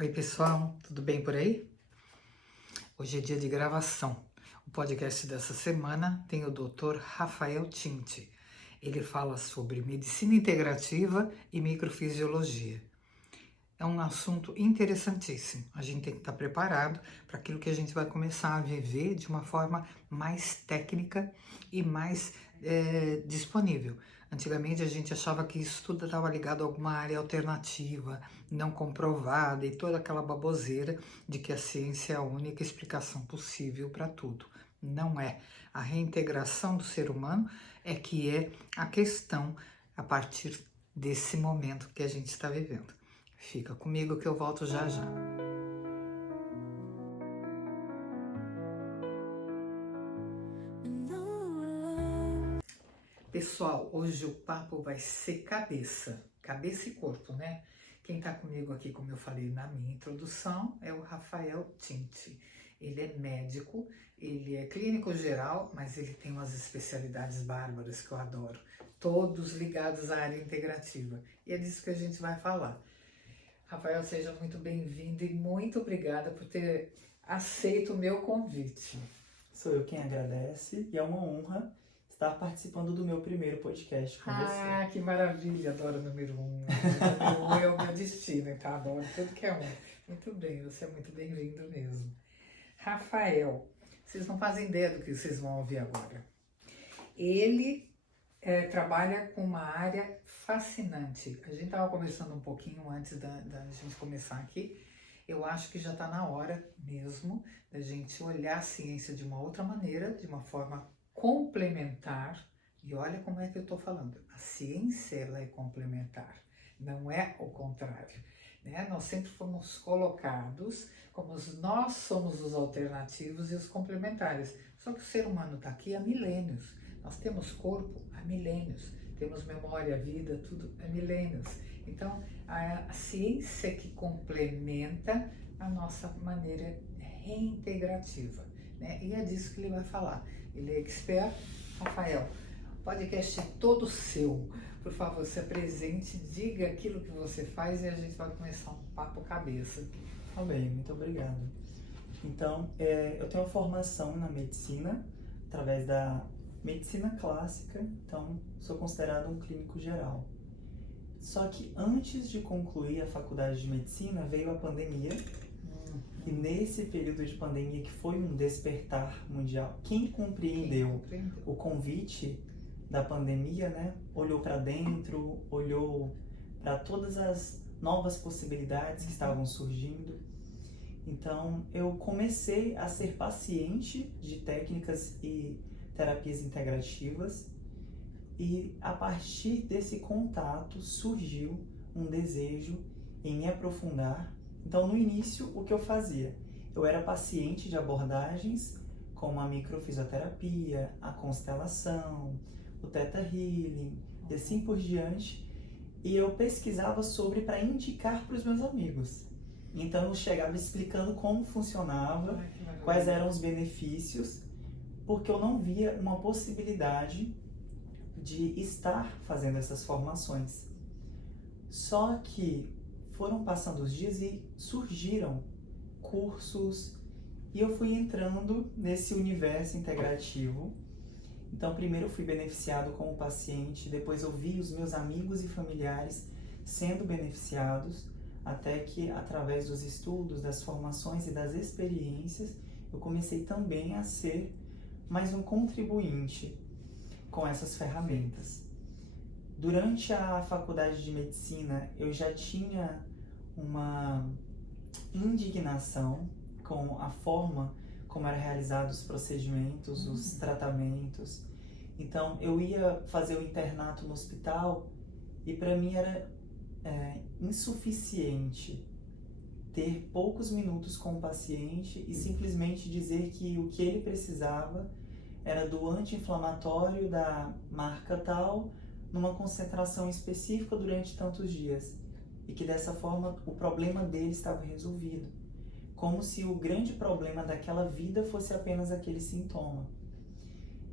Oi, pessoal, tudo bem por aí? Hoje é dia de gravação. O podcast dessa semana tem o Dr. Rafael Tinti. Ele fala sobre medicina integrativa e microfisiologia. É um assunto interessantíssimo. A gente tem que estar preparado para aquilo que a gente vai começar a viver de uma forma mais técnica e mais disponível. Antigamente a gente achava que isso tudo estava ligado a alguma área alternativa, não comprovada e toda aquela baboseira de que a ciência é a única explicação possível para tudo. Não é. A reintegração do ser humano é que é a questão a partir desse momento que a gente está vivendo. Fica comigo que eu volto já já. Pessoal, hoje o papo vai ser cabeça e corpo, né? Quem tá comigo aqui, como eu falei na minha introdução, é o Rafael Tinti. Ele é médico, ele é clínico geral, mas ele tem umas especialidades bárbaras que eu adoro, todos ligados à área integrativa. E é disso que a gente vai falar. Rafael, seja muito bem-vindo e muito obrigada por ter aceito o meu convite. Sou eu quem agradece e é uma honra estar participando do meu primeiro podcast com você. Ah, que maravilha! Adoro o número 1. O número 1 é o meu destino, então adoro tudo que é um. Muito bem, você é muito bem-vindo mesmo. Rafael, vocês não fazem ideia do que vocês vão ouvir agora. Ele trabalha com uma área fascinante. A gente estava conversando um pouquinho antes da gente começar aqui. Eu acho que já está na hora mesmo da gente olhar a ciência de uma outra maneira, de uma forma complementar. E olha como é que eu estou falando. A ciência ela é complementar, não é o contrário. Né? Nós sempre fomos colocados como nós somos os alternativos e os complementares. Só que o ser humano está aqui há milênios. Nós temos corpo há milênios, temos memória, vida, tudo há milênios. Então, a ciência que complementa a nossa maneira reintegrativa, né? E é disso que ele vai falar. Ele é expert. Rafael, o podcast é todo seu. Por favor, se apresente, diga aquilo que você faz e a gente vai começar um papo cabeça. Tá bem, muito obrigado. Então, eu tenho uma formação na medicina, através da medicina clássica, então sou considerado um clínico geral. Só que antes de concluir a faculdade de medicina veio a pandemia, e nesse período de pandemia que foi um despertar mundial, quem compreendeu o convite da pandemia, né, olhou para dentro, olhou para todas as novas possibilidades que estavam surgindo. Então eu comecei a ser paciente de técnicas e terapias integrativas, e a partir desse contato surgiu um desejo em me aprofundar. Então no início o que eu fazia? Eu era paciente de abordagens como a microfisioterapia, a constelação, o Theta Healing e assim por diante, e eu pesquisava sobre para indicar para os meus amigos. Então eu chegava explicando como funcionava, quais eram os benefícios, porque eu não via uma possibilidade de estar fazendo essas formações. Só que foram passando os dias e surgiram cursos e eu fui entrando nesse universo integrativo. Então primeiro eu fui beneficiado como paciente, depois eu vi os meus amigos e familiares sendo beneficiados, até que através dos estudos, das formações e das experiências, eu comecei também a ser mais um contribuinte com essas ferramentas. Durante a faculdade de medicina, eu já tinha uma indignação com a forma como eram realizados os procedimentos, os tratamentos. Então, eu ia fazer o internato no hospital e para mim era insuficiente ter poucos minutos com o paciente e simplesmente dizer que o que ele precisava era do anti-inflamatório da marca tal, numa concentração específica durante tantos dias, e que dessa forma o problema dele estava resolvido, como se o grande problema daquela vida fosse apenas aquele sintoma.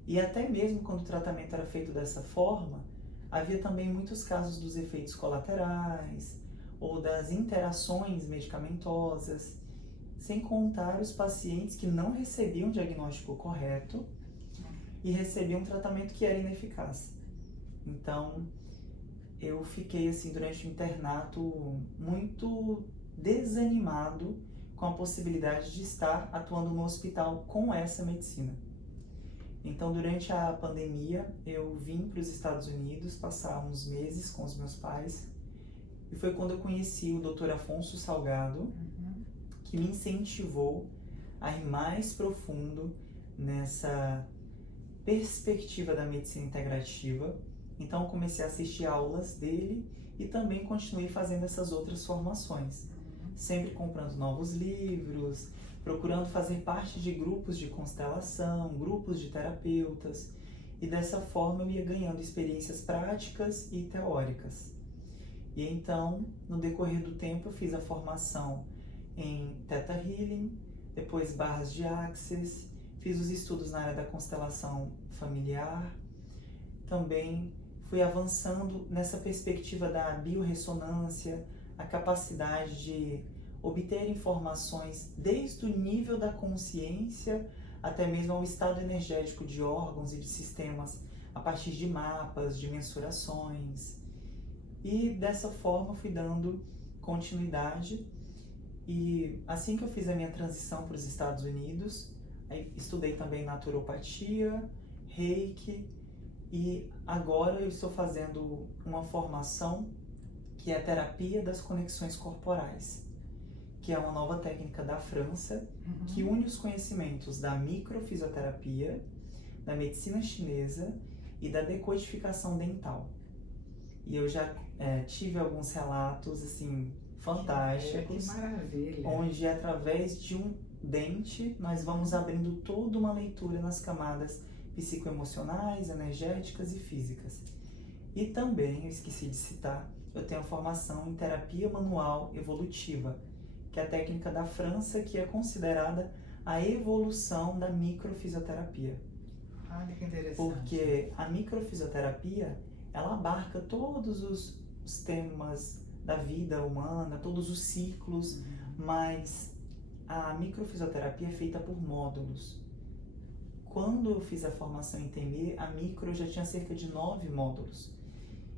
E até mesmo quando o tratamento era feito dessa forma, havia também muitos casos dos efeitos colaterais, ou das interações medicamentosas, sem contar os pacientes que não recebiam o diagnóstico correto e recebiam um tratamento que era ineficaz. Então, eu fiquei, assim, durante o internato muito desanimado com a possibilidade de estar atuando no hospital com essa medicina. Então, durante a pandemia, eu vim para os Estados Unidos passar uns meses com os meus pais, e foi quando eu conheci o Dr. Afonso Salgado, que me incentivou a ir mais profundo nessa perspectiva da medicina integrativa. Então, eu comecei a assistir aulas dele e também continuei fazendo essas outras formações, sempre comprando novos livros, procurando fazer parte de grupos de constelação, grupos de terapeutas, e dessa forma eu ia ganhando experiências práticas e teóricas. E então, no decorrer do tempo, eu fiz a formação em Theta Healing, depois barras de Axis, fiz os estudos na área da constelação familiar, também fui avançando nessa perspectiva da biorressonância, a capacidade de obter informações desde o nível da consciência até mesmo ao estado energético de órgãos e de sistemas, a partir de mapas, de mensurações. E dessa forma fui dando continuidade. E assim que eu fiz a minha transição para os Estados Unidos, aí estudei também naturopatia, reiki, e agora eu estou fazendo uma formação que é a terapia das conexões corporais, que é uma nova técnica da França, que une os conhecimentos da microfisioterapia, da medicina chinesa e da decodificação dental. E eu já tive alguns relatos, assim, fantásticos, que maravilha. Onde através de um dente nós vamos abrindo toda uma leitura nas camadas psicoemocionais, energéticas e físicas. E também, eu esqueci de citar, eu tenho a formação em terapia manual evolutiva, que é a técnica da França que é considerada a evolução da microfisioterapia. Olha que interessante. Porque a microfisioterapia, ela abarca todos os temas da vida humana, todos os ciclos, mas a microfisioterapia é feita por módulos. Quando eu fiz a formação em TME, a micro já tinha cerca de 9 módulos.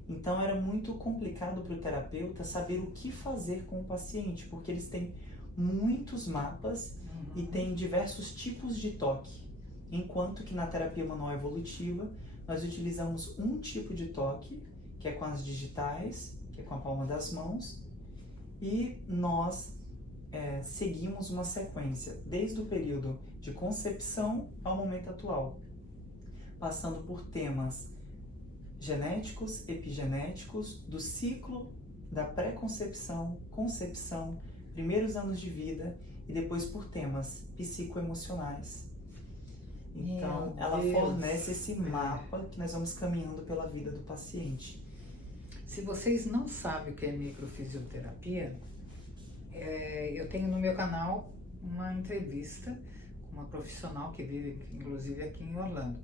Então era muito complicado para o terapeuta saber o que fazer com o paciente, porque eles têm muitos mapas e têm diversos tipos de toque. Enquanto que na terapia manual evolutiva, nós utilizamos um tipo de toque, que é com as digitais, que é com a palma das mãos, e nós seguimos uma sequência, desde o período de concepção ao momento atual, passando por temas genéticos, epigenéticos, do ciclo da pré-concepção, concepção, primeiros anos de vida e depois por temas psicoemocionais. Então, ela fornece esse mapa que nós vamos caminhando pela vida do paciente. Se vocês não sabem o que é microfisioterapia, eu tenho no meu canal uma entrevista com uma profissional que vive, inclusive, aqui em Orlando,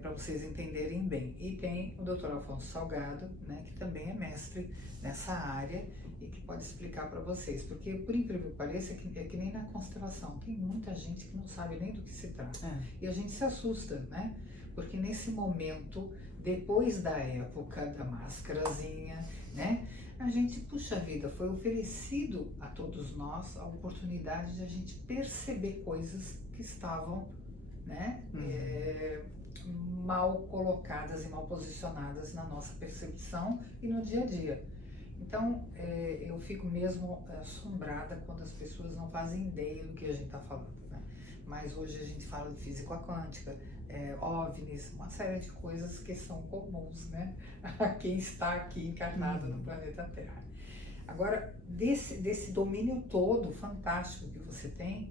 para vocês entenderem bem. E tem o Dr. Afonso Salgado, né, que também é mestre nessa área e que pode explicar para vocês. Porque, por incrível que pareça, é que nem na constelação. Tem muita gente que não sabe nem do que se trata. E a gente se assusta, né? Porque nesse momento, depois da época da máscarazinha, né? A gente, puxa vida, foi oferecido a todos nós a oportunidade de a gente perceber coisas que estavam, né? Mal colocadas e mal posicionadas na nossa percepção e no dia a dia. Então, eu fico mesmo assombrada quando as pessoas não fazem ideia do que a gente está falando, né? Mas hoje a gente fala de física quântica, OVNIs, uma série de coisas que são comuns, né, a quem está aqui encarnado no planeta Terra. Agora, desse domínio todo fantástico que você tem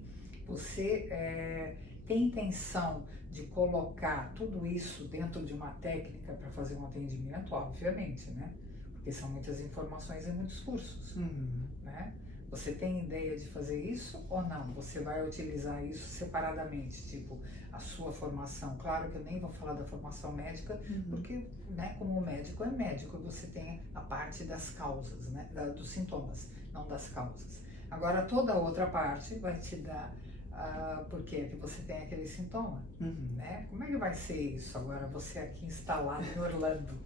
intenção de colocar tudo isso dentro de uma técnica para fazer um atendimento? Obviamente, né? Porque são muitas informações e muitos cursos, né? Você tem ideia de fazer isso ou não? Você vai utilizar isso separadamente, tipo, a sua formação? Claro que eu nem vou falar da formação médica, porque, né, como médico é médico, você tem a parte das causas, né, dos sintomas, não das causas. Agora, toda a outra parte vai te dar por que você tem aquele sintoma, né? Como é que vai ser isso agora, você aqui instalado em Orlando?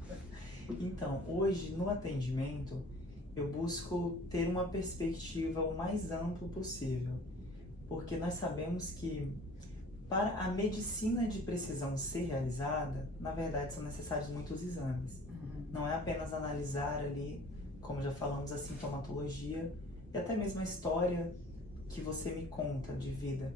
Então, hoje, no atendimento, eu busco ter uma perspectiva o mais ampla possível, porque nós sabemos que para a medicina de precisão ser realizada, na verdade são necessários muitos exames. Não é apenas analisar ali, como já falamos, a sintomatologia e até mesmo a história que você me conta de vida,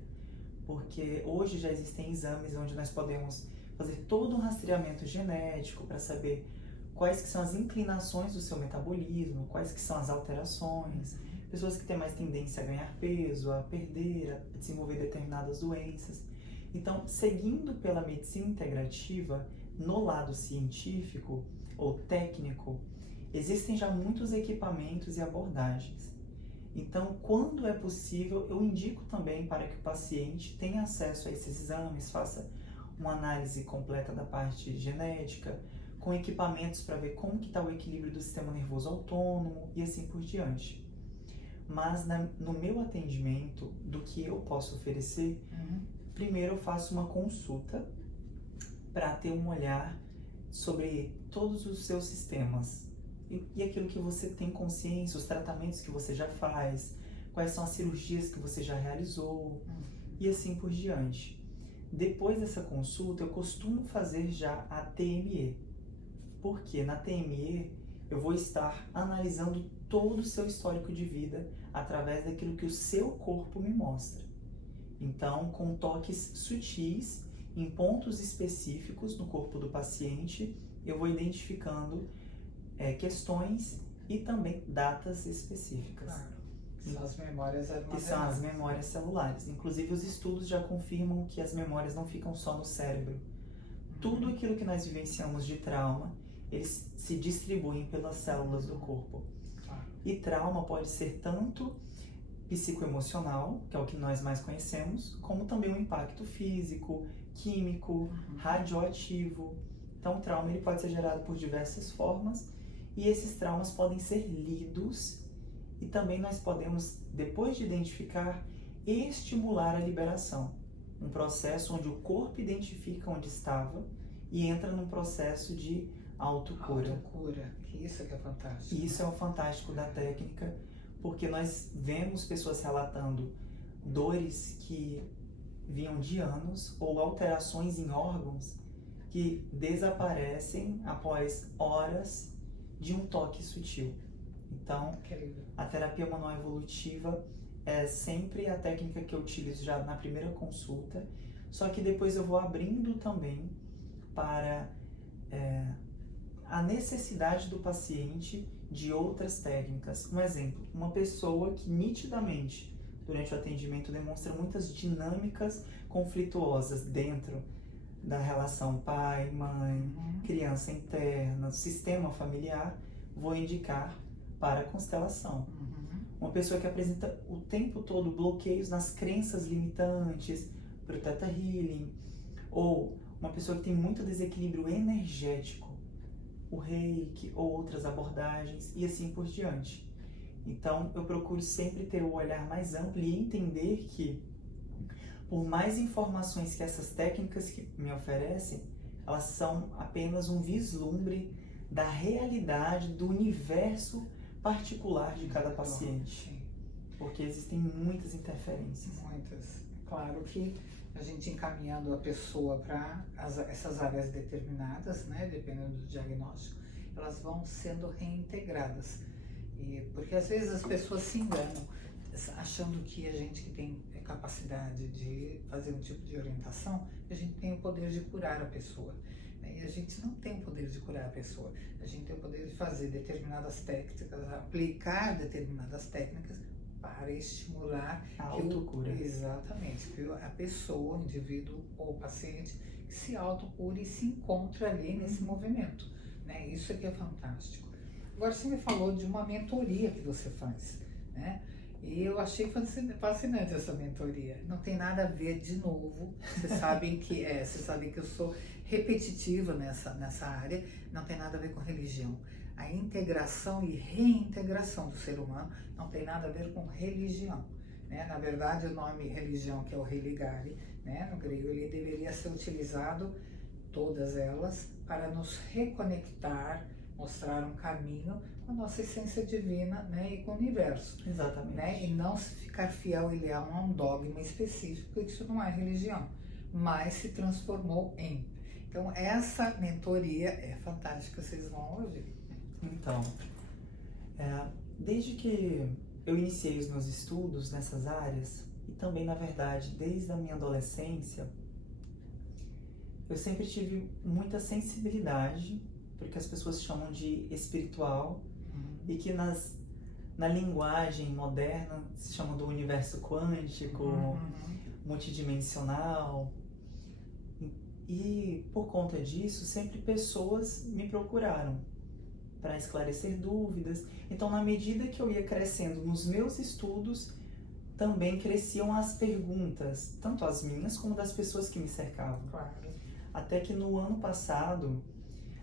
porque hoje já existem exames onde nós podemos fazer todo um rastreamento genético para saber quais que são as inclinações do seu metabolismo, quais que são as alterações, pessoas que têm mais tendência a ganhar peso, a perder, a desenvolver determinadas doenças. Então, seguindo pela medicina integrativa, no lado científico ou técnico, existem já muitos equipamentos e abordagens. Então, quando é possível, eu indico também para que o paciente tenha acesso a esses exames, faça uma análise completa da parte genética, com equipamentos para ver como que está o equilíbrio do sistema nervoso autônomo e assim por diante. Mas no meu atendimento, do que eu posso oferecer, primeiro eu faço uma consulta para ter um olhar sobre todos os seus sistemas e aquilo que você tem consciência, os tratamentos que você já faz, quais são as cirurgias que você já realizou e assim por diante. Depois dessa consulta, eu costumo fazer já a TME, porque na TME eu vou estar analisando todo o seu histórico de vida através daquilo que o seu corpo me mostra. Então, com toques sutis, em pontos específicos no corpo do paciente, eu vou identificando questões e também datas específicas. Claro, são as memórias armazenadas. Que são as memórias celulares. Inclusive, os estudos já confirmam que as memórias não ficam só no cérebro. Tudo aquilo que nós vivenciamos de trauma, eles se distribuem pelas células do corpo. Claro. E trauma pode ser tanto psicoemocional, que é o que nós mais conhecemos, como também um impacto físico, químico, radioativo. Então, o trauma ele pode ser gerado por diversas formas e esses traumas podem ser lidos e também nós podemos, depois de identificar, estimular a liberação. Um processo onde o corpo identifica onde estava e entra num processo de autocura. Autocura, que isso que é fantástico. E isso é o fantástico da técnica, porque nós vemos pessoas relatando dores que vinham de anos ou alterações em órgãos que desaparecem após horas de um toque sutil. Então, a terapia manual evolutiva é sempre a técnica que eu utilizo já na primeira consulta, só que depois eu vou abrindo também para a necessidade do paciente de outras técnicas. Um exemplo, uma pessoa que nitidamente, durante o atendimento, demonstra muitas dinâmicas conflituosas dentro da relação pai, mãe, criança interna, sistema familiar, vou indicar para a constelação. Uma pessoa que apresenta o tempo todo bloqueios nas crenças limitantes, para o Theta Healing, ou uma pessoa que tem muito desequilíbrio energético, o Reiki ou outras abordagens e assim por diante. Então, eu procuro sempre ter o olhar mais amplo e entender que, por mais informações que essas técnicas que me oferecem, elas são apenas um vislumbre da realidade, do universo particular de cada paciente. Sim. Porque existem muitas interferências. Muitas. Claro que a gente encaminhando a pessoa para essas áreas determinadas, né, dependendo do diagnóstico, elas vão sendo reintegradas. Porque às vezes as pessoas se enganam, achando que a gente que tem capacidade de fazer um tipo de orientação, a gente tem o poder de curar a pessoa. E a gente não tem o poder de curar a pessoa. A gente tem o poder de fazer determinadas técnicas, aplicar determinadas técnicas para estimular a autocura. Exatamente, que a pessoa, o indivíduo ou o paciente se autocure e se encontre ali nesse movimento. Né? Isso aqui é fantástico. Agora, você me falou de uma mentoria que você faz, né? E eu achei fascinante essa mentoria. Não tem nada a ver, de novo, vocês sabem que eu sou repetitiva nessa área, não tem nada a ver com religião. A integração e reintegração do ser humano não tem nada a ver com religião. Né? Na verdade, o nome religião, que é o religare, né? No grego, ele deveria ser utilizado, todas elas, para nos reconectar, mostrar um caminho com a nossa essência divina, né? E com o universo. Exatamente. Né? E não ficar fiel e leal a um dogma específico, porque isso não é religião, mas se transformou em. Então, essa mentoria é fantástica, vocês vão ouvir. Então, desde que eu iniciei os meus estudos nessas áreas, e também, na verdade, desde a minha adolescência, eu sempre tive muita sensibilidade, porque as pessoas chamam de espiritual, e que na linguagem moderna se chama do universo quântico, multidimensional. E por conta disso, sempre pessoas me procuraram para esclarecer dúvidas. Então, na medida que eu ia crescendo nos meus estudos, também cresciam as perguntas, tanto as minhas como das pessoas que me cercavam. Claro. Até que no ano passado,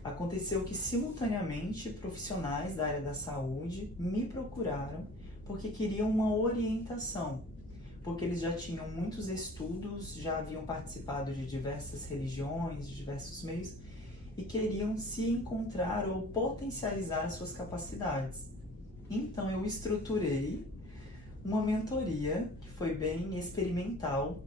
aconteceu que simultaneamente profissionais da área da saúde me procuraram porque queriam uma orientação, porque eles já tinham muitos estudos, já haviam participado de diversas religiões, de diversos meios, e queriam se encontrar ou potencializar as suas capacidades. Então eu estruturei uma mentoria que foi bem experimental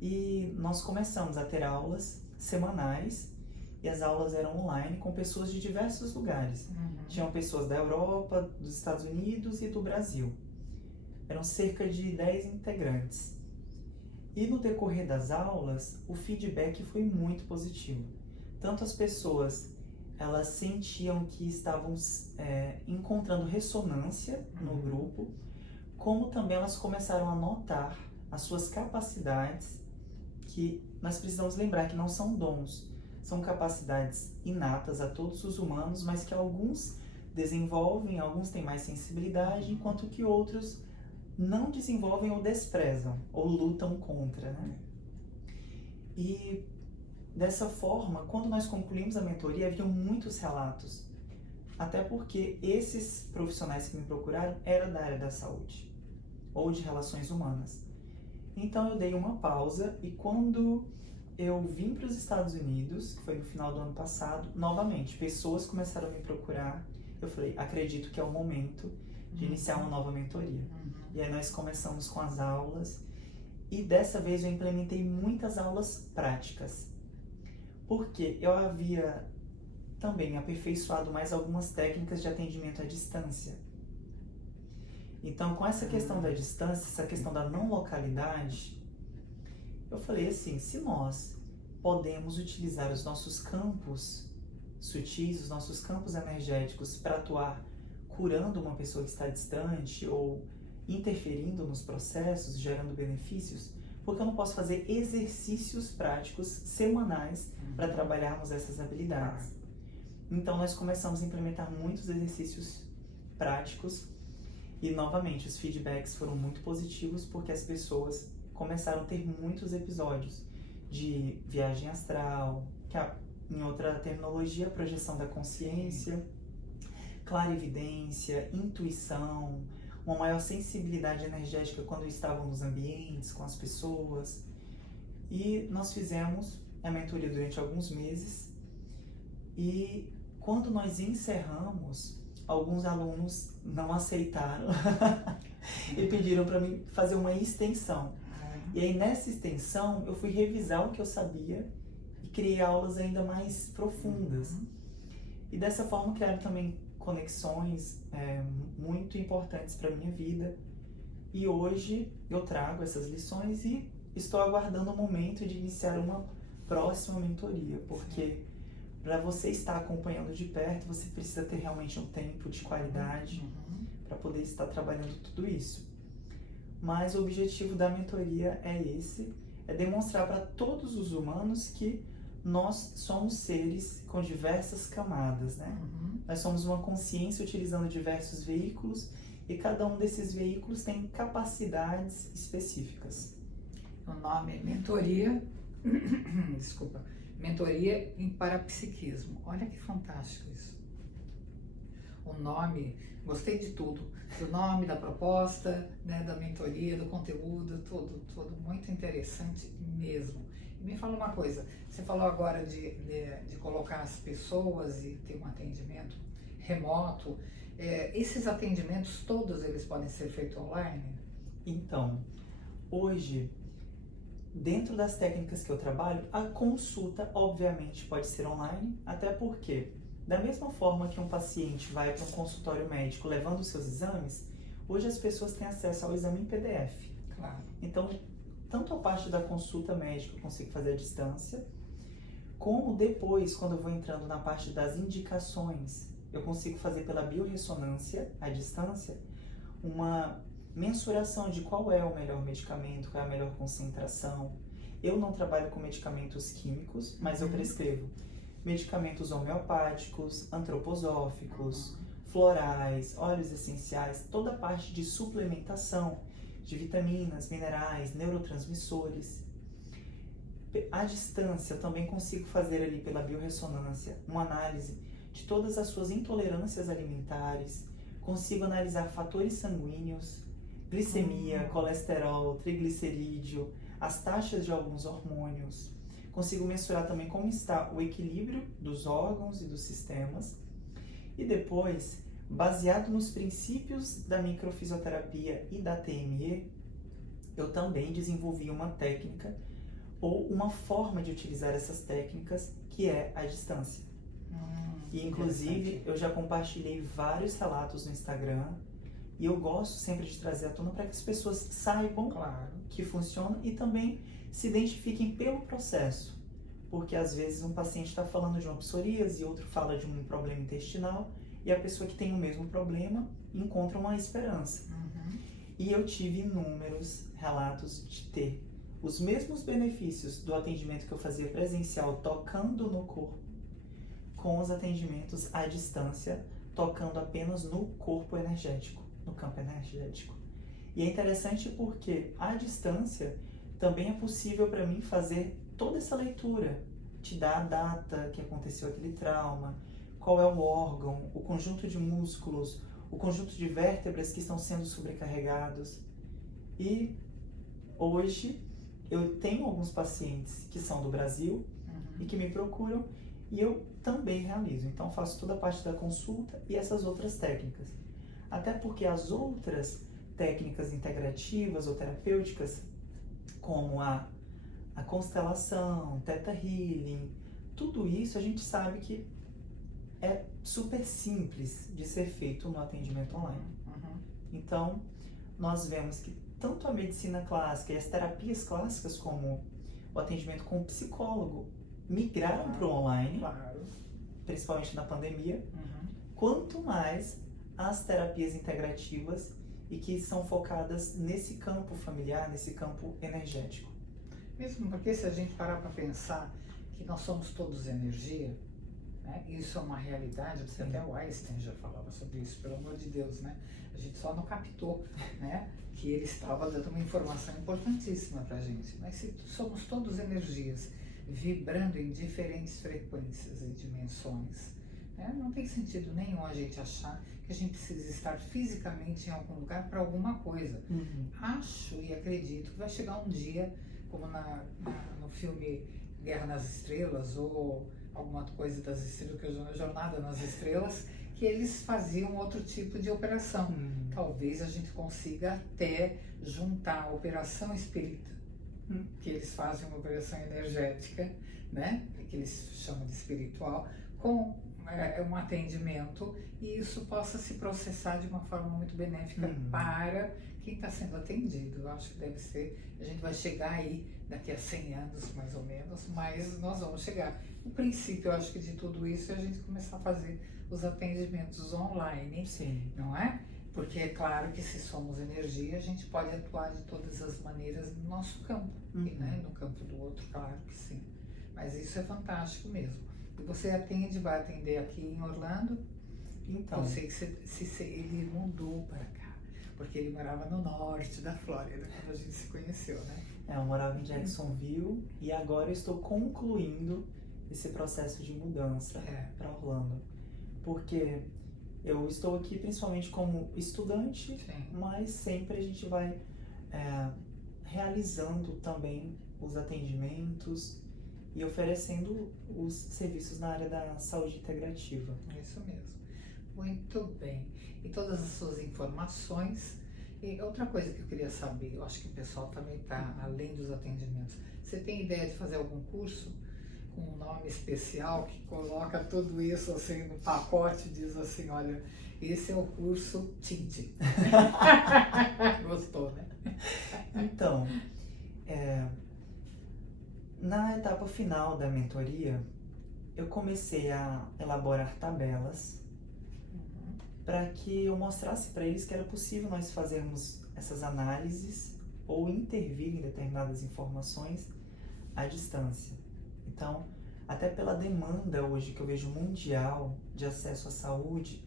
e nós começamos a ter aulas semanais e as aulas eram online com pessoas de diversos lugares. Tinham pessoas da Europa, dos Estados Unidos e do Brasil. Eram cerca de 10 integrantes. E no decorrer das aulas, o feedback foi muito positivo. Tanto as pessoas, elas sentiam que estavam encontrando ressonância no grupo, como também elas começaram a notar as suas capacidades, que nós precisamos lembrar que não são dons, são capacidades inatas a todos os humanos, mas que alguns desenvolvem, alguns têm mais sensibilidade, enquanto que outros não desenvolvem ou desprezam, ou lutam contra, né? E dessa forma, quando nós concluímos a mentoria, haviam muitos relatos, até porque esses profissionais que me procuraram eram da área da saúde, ou de relações humanas. Então eu dei uma pausa e quando eu vim para os Estados Unidos, que foi no final do ano passado, novamente, pessoas começaram a me procurar. Eu falei, acredito que é o momento de iniciar uma nova mentoria. E aí nós começamos com as aulas e dessa vez eu implementei muitas aulas práticas. Porque eu havia também aperfeiçoado mais algumas técnicas de atendimento à distância. Então, com essa questão da distância, essa questão da não localidade, eu falei assim, se nós podemos utilizar os nossos campos sutis, os nossos campos energéticos para atuar curando uma pessoa que está distante ou interferindo nos processos, gerando benefícios, porque eu não posso fazer exercícios práticos semanais para trabalharmos essas habilidades. Então, nós começamos a implementar muitos exercícios práticos e, novamente, os feedbacks foram muito positivos porque as pessoas começaram a ter muitos episódios de viagem astral, que em outra terminologia, projeção da consciência, clarividência, intuição, uma maior sensibilidade energética quando estavam nos ambientes, com as pessoas. E nós fizemos a mentoria durante alguns meses e quando nós encerramos, alguns alunos não aceitaram e pediram para mim fazer uma extensão. E aí nessa extensão eu fui revisar o que eu sabia e criei aulas ainda mais profundas. E dessa forma criaram também conexões muito importantes para a minha vida. E hoje eu trago essas lições e estou aguardando o momento de iniciar uma próxima mentoria, porque para você estar acompanhando de perto, você precisa ter realmente um tempo de qualidade para poder estar trabalhando tudo isso. Mas o objetivo da mentoria é esse, é demonstrar para todos os humanos que nós somos seres com diversas camadas, né? Nós somos uma consciência utilizando diversos veículos E cada um desses veículos tem capacidades específicas. O nome é Mentoria, desculpa, Mentoria em Parapsiquismo. Olha que fantástico isso. O nome, gostei de tudo, do nome, da proposta, né, da mentoria, do conteúdo, tudo muito interessante mesmo. E me fala uma coisa, você falou agora de colocar as pessoas e ter um atendimento remoto. Esses atendimentos todos eles podem ser feitos online? Então, hoje, dentro das técnicas que eu trabalho, a consulta obviamente pode ser online, até porque da mesma forma que um paciente vai para um consultório médico levando os seus exames, hoje as pessoas têm acesso ao exame em PDF. Claro. Então, tanto a parte da consulta médica eu consigo fazer à distância, como depois, quando eu vou entrando na parte das indicações, eu consigo fazer pela biorressonância, à distância, uma mensuração de qual é o melhor medicamento, qual é a melhor concentração. Eu não trabalho com medicamentos químicos, mas eu prescrevo medicamentos homeopáticos, antroposóficos, florais, óleos essenciais, toda a parte de suplementação de vitaminas, minerais, neurotransmissores. À distância, eu também consigo fazer ali pela biorressonância uma análise de todas as suas intolerâncias alimentares, consigo analisar fatores sanguíneos, glicemia, colesterol, triglicerídeo, as taxas de alguns hormônios. Consigo mensurar também como está o equilíbrio dos órgãos e dos sistemas. E depois, baseado nos princípios da microfisioterapia e da TME, eu também desenvolvi uma técnica ou uma forma de utilizar essas técnicas que é a distância. E inclusive eu já compartilhei vários relatos no Instagram e eu gosto sempre de trazer à tona para que as pessoas saibam que funciona e também se identifiquem pelo processo, porque às vezes um paciente está falando de uma psoríase e outro fala de um problema intestinal e a pessoa que tem o mesmo problema encontra uma esperança. E eu tive inúmeros relatos de ter os mesmos benefícios do atendimento que eu fazia presencial tocando no corpo, com os atendimentos à distância, tocando apenas no corpo energético, no campo energético. E é interessante porque à distância também é possível para mim fazer toda essa leitura, te dar a data que aconteceu aquele trauma, qual é o órgão, o conjunto de músculos, o conjunto de vértebras que estão sendo sobrecarregados. E hoje eu tenho alguns pacientes que são do Brasil e que me procuram e eu também realizo. Então faço toda a parte da consulta e essas outras técnicas. Até porque as outras técnicas integrativas ou terapêuticas, como a constelação, Theta Healing, tudo isso a gente sabe que é super simples de ser feito no atendimento online. Então, nós vemos que tanto a medicina clássica e as terapias clássicas, como o atendimento com o psicólogo, migraram para o online, principalmente na pandemia, quanto mais as terapias integrativas e que são focadas nesse campo familiar, nesse campo energético. Mesmo porque se a gente parar para pensar que nós somos todos energia, né? Isso é uma realidade, porque até o Einstein já falava sobre isso, pelo amor de Deus, né? A gente só não captou, né, que ele estava dando uma informação importantíssima para a gente. Mas se somos todos energias, vibrando em diferentes frequências e dimensões, né? Não tem sentido nenhum a gente achar que a gente precisa estar fisicamente em algum lugar para alguma coisa. Acho e acredito que vai chegar um dia, como no filme Guerra nas Estrelas ou alguma coisa das estrelas, que é Jornada nas Estrelas, que eles faziam outro tipo de operação. Talvez a gente consiga até juntar a operação espírita, que eles fazem uma operação energética, né, que eles chamam de espiritual, com um atendimento, e isso possa se processar de uma forma muito benéfica para quem está sendo atendido. Eu acho que deve ser, a gente vai chegar aí daqui a 100 anos, mais ou menos, mas nós vamos chegar. O princípio, eu acho que de tudo isso é a gente começar a fazer os atendimentos online, não é? Porque é claro que se somos energia, a gente pode atuar de todas as maneiras no nosso campo, e, né, no campo do outro, claro que sim. Mas isso é fantástico mesmo. E você vai atender aqui em Orlando? Então, Eu sei que ele mudou para cá. porque ele morava no norte da Flórida, quando a gente se conheceu, né? Eu morava em Jacksonville e agora eu estou concluindo esse processo de mudança para Orlando. Porque eu estou aqui principalmente como estudante, Sim. mas sempre a gente vai realizando também os atendimentos e oferecendo os serviços na área da saúde integrativa. É isso mesmo. Muito bem. E todas as suas informações. E outra coisa que eu queria saber, eu acho que o pessoal também está, além dos atendimentos, você tem ideia de fazer algum curso com um nome especial que coloca tudo isso assim no pacote, diz assim, olha, esse é o curso Tinte. Gostou, né? Então, na etapa final da mentoria, eu comecei a elaborar tabelas para que eu mostrasse para eles que era possível nós fazermos essas análises ou intervir em determinadas informações à distância. Então, até pela demanda hoje que eu vejo mundial de acesso à saúde,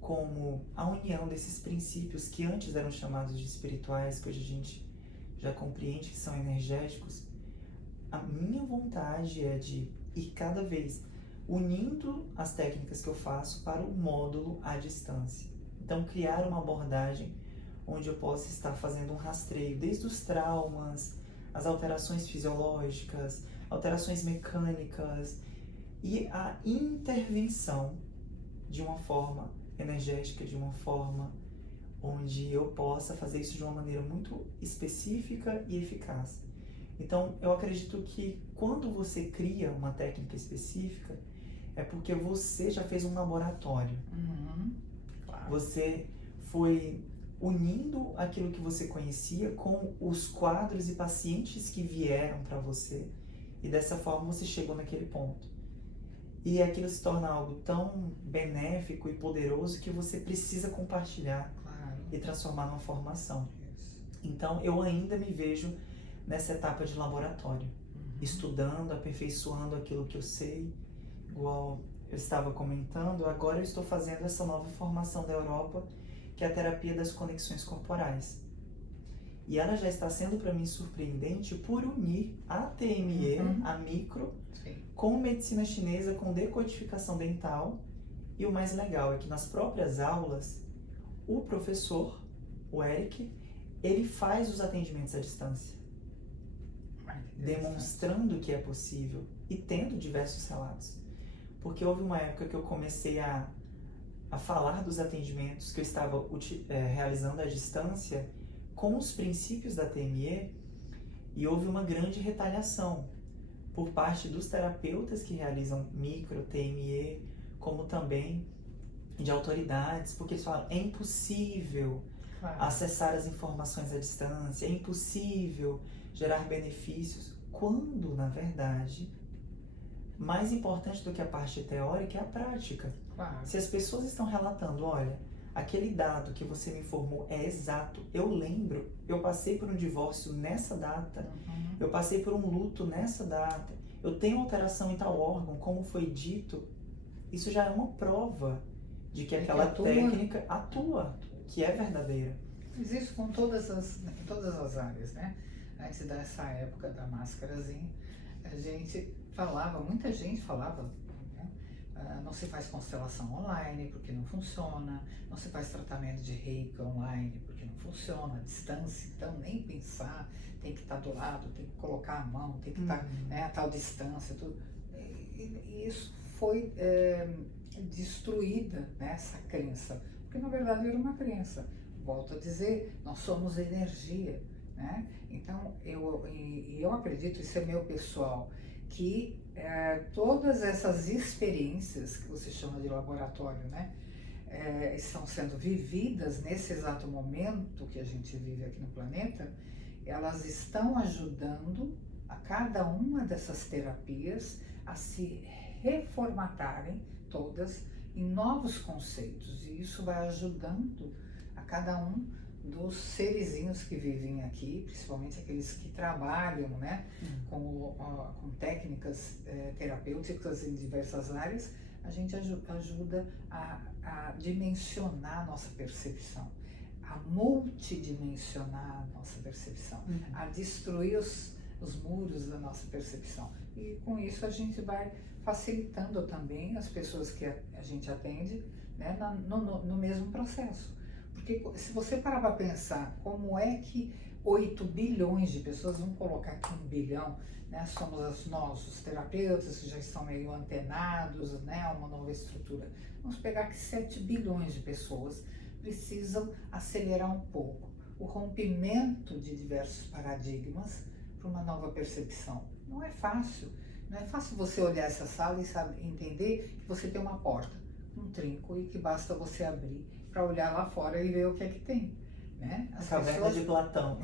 como a união desses princípios que antes eram chamados de espirituais, que hoje a gente já compreende que são energéticos, a minha vontade é de ir cada vez unindo as técnicas que eu faço para o módulo à distância. Então, criar uma abordagem onde eu possa estar fazendo um rastreio desde os traumas, as alterações fisiológicas, alterações mecânicas e a intervenção de uma forma energética, de uma forma onde eu possa fazer isso de uma maneira muito específica e eficaz. Então, eu acredito que quando você cria uma técnica específica, é porque você já fez um laboratório. Claro. Você foi unindo aquilo que você conhecia com os quadros e pacientes que vieram para você, e dessa forma você chegou naquele ponto. E aquilo se torna algo tão benéfico e poderoso que você precisa compartilhar e transformar numa formação. Então, eu ainda me vejo nessa etapa de laboratório, estudando, aperfeiçoando aquilo que eu sei. Igual eu estava comentando, agora eu estou fazendo essa nova formação da Europa, que é a terapia das conexões corporais. E ela já está sendo para mim surpreendente por unir a TME, a micro, com medicina chinesa, com decodificação dental. E o mais legal é que nas próprias aulas, o professor, o Eric, ele faz os atendimentos à distância, demonstrando que é possível e tendo diversos relatos. Porque houve uma época que eu comecei a falar dos atendimentos que eu estava realizando à distância com os princípios da TME, e houve uma grande retaliação por parte dos terapeutas que realizam micro, TME, como também de autoridades, porque eles falam, é impossível acessar as informações à distância, é impossível gerar benefícios, quando, na verdade, mais importante do que a parte teórica é a prática. Se as pessoas estão relatando, olha, aquele dado que você me informou é exato, eu lembro, eu passei por um divórcio nessa data, eu passei por um luto nessa data, eu tenho alteração em tal órgão, como foi dito, isso já é uma prova de que aquela técnica atua, que é verdadeira. Mas isso em todas as áreas, né? Antes dessa época da máscarazinha, a gente falava, muita gente falava, né? Não se faz constelação online porque não funciona, não se faz tratamento de reiki online porque não funciona, a distância, então nem pensar, tem que estar do lado, tem que colocar a mão, tem que estar a tal distância, tudo. E isso foi destruída, né, essa crença, porque na verdade era uma crença. Volto a dizer, nós somos energia, né? Então, eu acredito, isso é meu pessoal, que todas essas experiências que você chama de laboratório, né, estão sendo vividas nesse exato momento que a gente vive aqui no planeta, elas estão ajudando a cada uma dessas terapias a se reformatarem todas em novos conceitos, e isso vai ajudando a cada um dos serizinhos que vivem aqui, principalmente aqueles que trabalham, né, com técnicas terapêuticas em diversas áreas. A gente ajuda a dimensionar a nossa percepção, a multidimensionar a nossa percepção, a destruir os muros da nossa percepção. E com isso a gente vai facilitando também as pessoas que a gente atende, né, no mesmo processo. Porque se você parar para pensar como é que 8 bilhões de pessoas, vamos colocar aqui 1 bilhão, né, somos nós, os terapeutas que já estão meio antenados, né, uma nova estrutura. Vamos pegar que 7 bilhões de pessoas precisam acelerar um pouco o rompimento de diversos paradigmas para uma nova percepção. Não é fácil. Não é fácil você olhar essa sala e entender que você tem uma porta, um trinco, e que basta você abrir para olhar lá fora e ver o que é que tem. Né? A caverna de Platão.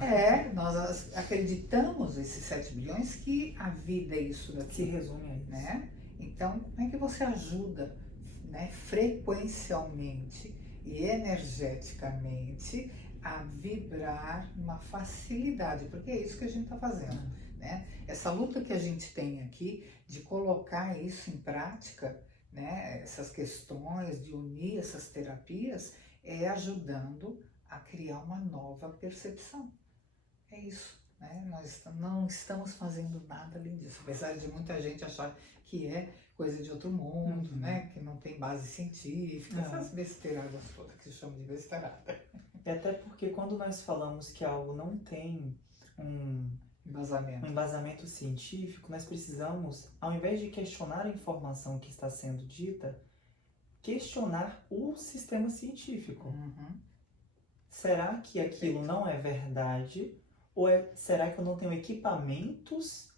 Nós acreditamos, esses 7 bilhões, que a vida é isso daqui. Se resume a isso. Né? Então, como é que você ajuda, né, frequencialmente e energeticamente a vibrar uma facilidade? Porque é isso que a gente está fazendo. Né? Essa luta que a gente tem aqui de colocar isso em prática, né, essas questões, de unir essas terapias, é ajudando a criar uma nova percepção. É isso, né? Nós não estamos fazendo nada além disso, apesar de muita gente achar que é coisa de outro mundo, né? Que não tem base científica, essas besteiradas todas que chamam de besteirada. E até porque quando nós falamos que algo não tem um embasamento científico, nós precisamos, ao invés de questionar a informação que está sendo dita, questionar o sistema científico. Será que aquilo não é verdade? Ou será que eu não tenho equipamentos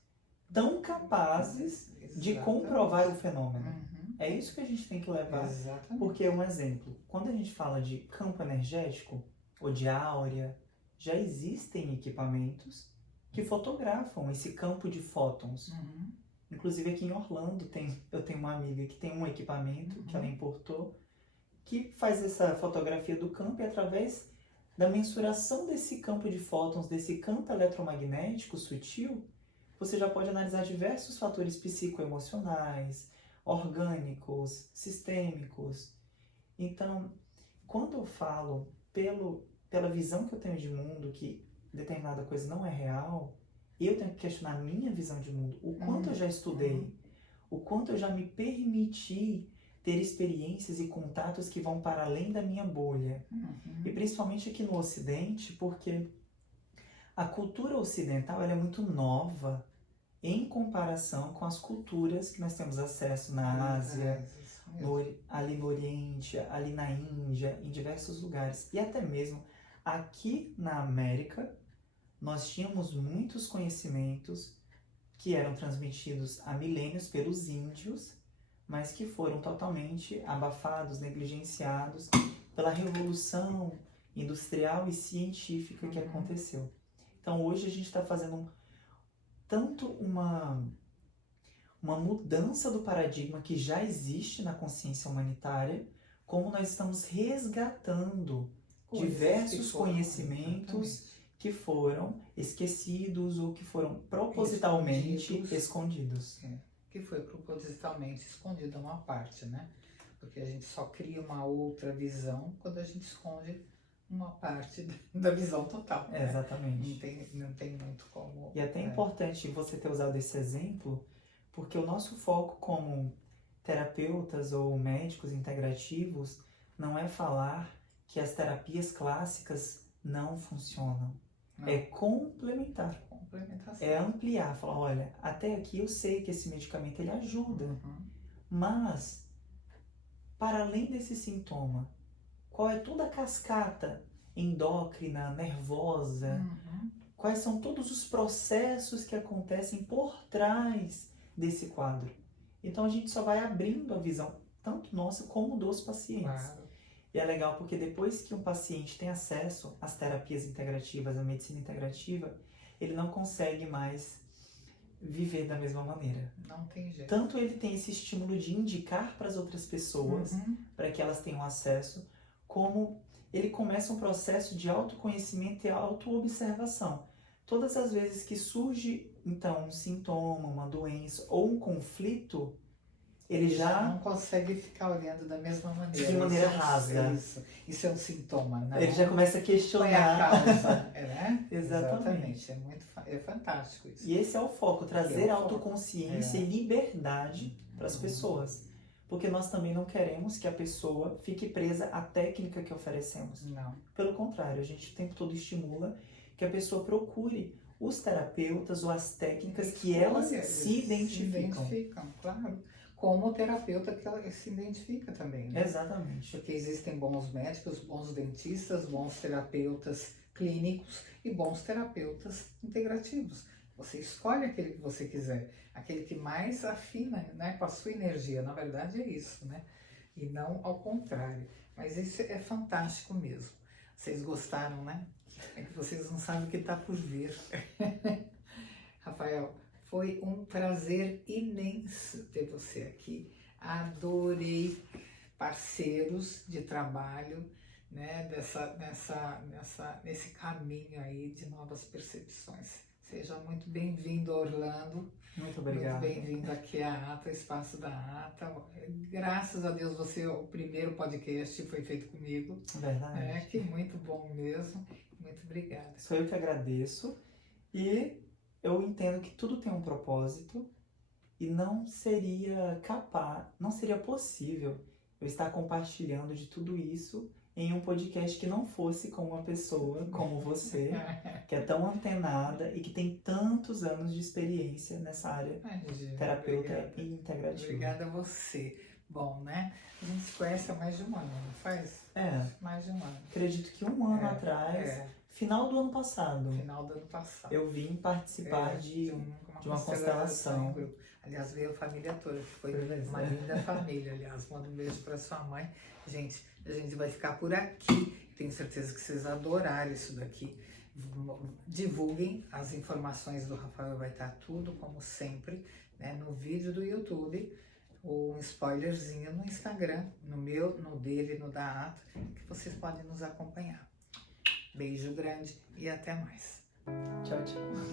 tão capazes de comprovar o fenômeno? É isso que a gente tem que levar. Exatamente. Porque, um exemplo, quando a gente fala de campo energético ou de áurea, já existem equipamentos que fotografam esse campo de fótons. Inclusive aqui em Orlando eu tenho uma amiga que tem um equipamento que ela importou, que faz essa fotografia do campo, e através da mensuração desse campo de fótons, desse campo eletromagnético sutil, você já pode analisar diversos fatores psicoemocionais, orgânicos, sistêmicos. Então, quando eu falo pela visão que eu tenho de mundo, que determinada coisa não é real, eu tenho que questionar a minha visão de mundo, o quanto eu já estudei, o quanto eu já me permiti ter experiências e contatos que vão para além da minha bolha. E principalmente aqui no Ocidente, porque a cultura ocidental ela é muito nova em comparação com as culturas que nós temos acesso na Ásia, ali no Oriente, ali na Índia, em diversos lugares. E até mesmo aqui na América, nós tínhamos muitos conhecimentos que eram transmitidos há milênios pelos índios, mas que foram totalmente abafados, negligenciados pela revolução industrial e científica que aconteceu. Então hoje a gente está fazendo tanto uma mudança do paradigma que já existe na consciência humanitária, como nós estamos resgatando diversos conhecimentos que foram esquecidos ou que foram propositalmente escondidos. Que foi propositalmente escondida uma parte, né? Porque a gente só cria uma outra visão quando a gente esconde uma parte da visão total. Né? Exatamente. Não tem muito como... E é até importante você ter usado esse exemplo, porque o nosso foco como terapeutas ou médicos integrativos não é falar que as terapias clássicas não funcionam. Não. É complementar. É ampliar, falar, olha, até aqui eu sei que esse medicamento ele ajuda, mas para além desse sintoma, qual é toda a cascata endócrina, nervosa, quais são todos os processos que acontecem por trás desse quadro. Então a gente só vai abrindo a visão, tanto nossa como dos pacientes. Claro. E é legal porque depois que um paciente tem acesso às terapias integrativas, à medicina integrativa, ele não consegue mais viver da mesma maneira. Não tem jeito. Tanto ele tem esse estímulo de indicar para as outras pessoas, para que elas tenham acesso, como ele começa um processo de autoconhecimento e autoobservação. Todas as vezes que surge, então, um sintoma, uma doença ou um conflito, ele já não consegue ficar olhando da mesma maneira. de maneira Isso é rasga. Isso é um sintoma, né? Ele já começa a Qual é a questionar. causa? né? Exatamente. É fantástico isso. E esse é o foco, trazer É o foco. autoconsciência e liberdade para as pessoas. Porque nós também não queremos que a pessoa fique presa à técnica que oferecemos. Não. Pelo contrário, a gente o tempo todo estimula que a pessoa procure os terapeutas ou as técnicas que elas se identificam. Se identificam, claro. Como o terapeuta que ela se identifica também, né? Exatamente. Porque existem bons médicos, bons dentistas, bons terapeutas clínicos e bons terapeutas integrativos. Você escolhe aquele que você quiser, aquele que mais afina, né, com a sua energia. Na verdade é isso, né? E não ao contrário. Mas isso é fantástico mesmo. Vocês gostaram, né? É que vocês não sabem o que está por vir. Rafael, foi um prazer imenso ter você aqui. Adorei parceiros de trabalho, né, nesse caminho aí de novas percepções. Seja muito bem-vindo, Orlando. Muito obrigado. Muito bem-vindo aqui à ATA, Espaço da ATA. Graças a Deus, o primeiro podcast foi feito comigo. Verdade. Que muito bom mesmo. Muito obrigada. Sou eu que agradeço. E eu entendo que tudo tem um propósito e não seria possível eu estar compartilhando de tudo isso em um podcast que não fosse com uma pessoa como você, que é tão antenada e que tem tantos anos de experiência nessa área terapeuta e integrativa. Obrigada a você. Bom, né? A gente se conhece há mais de um ano, não faz? Mais de um ano. Acredito que um ano atrás, final do ano passado, eu vim participar de uma constelação. Aliás, veio a família toda, que foi uma linda família. Aliás, manda um beijo para sua mãe. Gente, a gente vai ficar por aqui. Tenho certeza que vocês adoraram isso daqui. Divulguem as informações do Rafael, vai estar tudo, como sempre, né, no vídeo do YouTube, ou um spoilerzinho no Instagram, no meu, no dele, no da ATA, que vocês podem nos acompanhar. Beijo grande e até mais. Tchau, tchau.